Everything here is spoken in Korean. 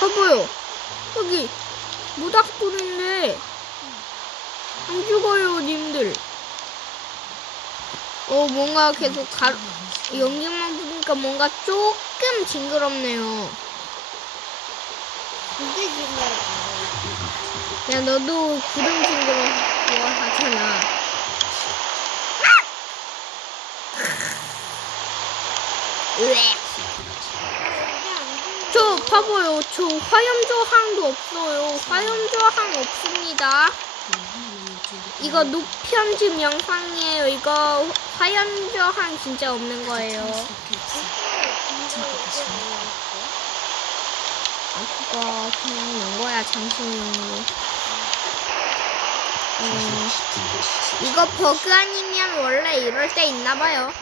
봐봐요. 여기 모닥불인데 안 죽어요, 님들. 뭔가 계속 연기만 보니까 뭔가 조금 징그럽네요. 그게 징그럽다. 야, 너도 구름 징그러워 하잖아. 으악! 저 봐봐요. 저 화염저항도 없어요. 화염저항 없습니다. 이거 노편집 영상이에요. 이거 화염저항 진짜 없는 거예요. 그거 그냥 넣은 거야, 장식용으로. 이거 버그 아니면 원래 이럴 때 있나 봐요.